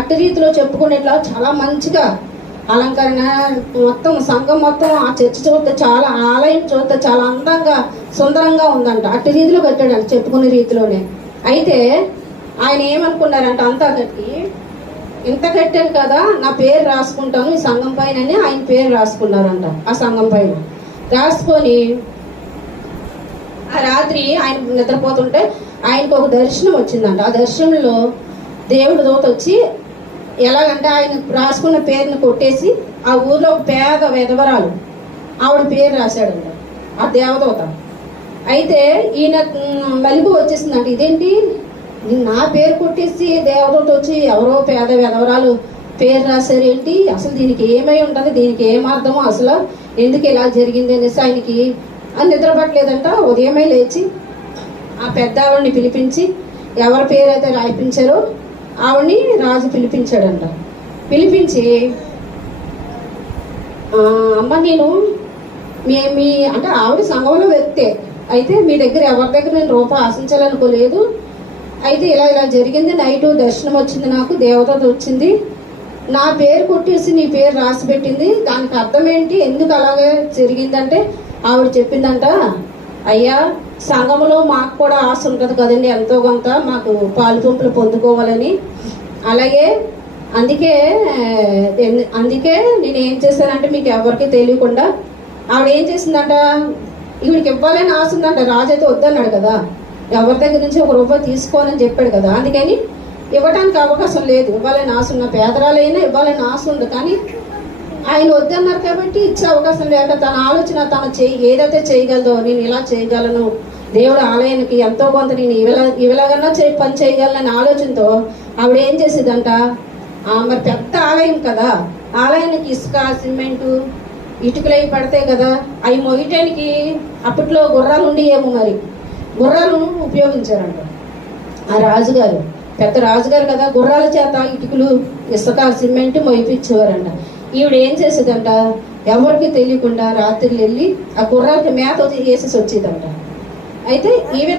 అట్టి రీతిలో చెప్పుకునేట్లా చాలా మంచిగా అలంకరణ, మొత్తం సంఘం మొత్తం ఆ చర్చి చూస్తే చాలా, ఆలయం చూస్తే చాలా అందంగా సుందరంగా ఉందంట. అట్టి రీతిలో కట్టాడంట, చెప్పుకునే రీతిలోనే. అయితే ఆయన ఏమనుకున్నారంట, అంతా కట్టి ఇంత కట్టాను కదా, నా పేరు రాసుకుంటాను ఈ సంఘం పైన అని ఆయన పేరు రాసుకున్నారంట. ఆ సంఘం పైన రాసుకొని ఆ రాత్రి ఆయన నిద్రపోతుంటే ఆయనకు ఒక దర్శనం వచ్చిందంట. ఆ దర్శనంలో దేవుడి దూత వచ్చి ఎలాగంటే ఆయన రాసుకున్న పేరుని కొట్టేసి ఆ ఊర్లో ఒక పేద విధవరాలు ఆవిడ పేరు రాశాడంట ఆ దేవదూత. అయితే ఈయన మలుపు వచ్చేసిందంట, ఇదేంటి నా పేరు కొట్టేసి దేవదూత వచ్చి ఎవరో పేద విధవరాలు పేరు రాశారు ఏంటి, అసలు దీనికి ఏమై ఉంటుంది, దీనికి ఏం అర్థమో, అసలు ఎందుకు ఇలా జరిగింది అనేసి ఆయనకి నిద్రపట్టలేదంట. ఉదయమే లేచి ఆ పెద్ద ఆవిడని పిలిపించి ఎవరి పేరు అయితే రాయించారో ఆవిడని రాజు పిలిపించాడంట. పిలిపించి అమ్మ నేను మీ అంటే ఆవిడ సంఘంలో వ్యక్తే, అయితే మీ దగ్గర ఎవరి దగ్గర నేను రూపాయి ఆశించాలనుకోలేదు, అయితే ఇలా ఇలా జరిగింది, నైట్ దర్శనం వచ్చింది, నాకు దేవత వచ్చింది, నా పేరు కొట్టేసి నీ పేరు రాసి పెట్టింది, దానికి అర్థం ఏంటి, ఎందుకు అలాగే జరిగిందంటే ఆవిడ చెప్పిందంట, అయ్యా సంఘంలో మాకు కూడా ఆశ ఉంటుంది కదండి, ఎంతో కొంత మాకు పాలు పంపులు పొందుకోవాలని, అలాగే అందుకే నేను ఏం చేశానంటే మీకు ఎవరికి తెలియకుండా ఆవిడ ఏం చేసిందంట, ఈవిడికి ఇవ్వాలని ఆశ ఉందంట. రాజు అయితే వద్దన్నాడు కదా, ఎవరి దగ్గర నుంచి ఒక రూపాయి తీసుకోవాలని చెప్పాడు కదా, అందుకని ఇవ్వడానికి అవకాశం లేదు. ఇవ్వాలని ఆశ ఉన్న పేదరాలైనా ఇవ్వాలని ఆశ ఉంది, కానీ ఆయన వద్దన్నారు కాబట్టి ఇచ్చే అవకాశం లేక తన ఆలోచన తను ఏదైతే చేయగలదో, నేను ఇలా చేయగలను, దేవుడు ఆలయానికి ఎంతో కొంత నేను ఇలాగన్నా పని చేయగలనని ఆలోచనతో ఆవిడ ఏం చేసేదంట, మరి పెద్ద ఆలయం కదా, ఆలయానికి ఇసుక సిమెంటు ఇటుకలు అవి పడతాయి కదా, అవి మోయటానికి అప్పట్లో గుర్రాలు ఉండేయేమో, మరి గుర్రాలను ఉపయోగించారంట. ఆ రాజుగారు పెద్ద రాజుగారు కదా, గుర్రాల చేత ఇటుకలు ఇసుక సిమెంట్ మోయిపించేవారంట. ఈవిడ ఏం చేసేదంట, ఎవరికి తెలియకుండా రాత్రి వెళ్ళి ఆ గుర్రాలకి మేత వేసేసి వచ్చేదంట. అయితే ఈవిడ